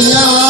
Yeah.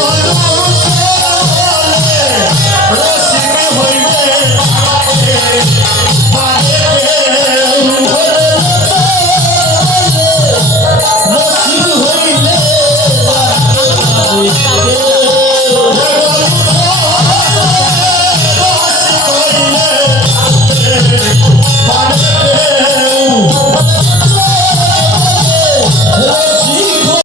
por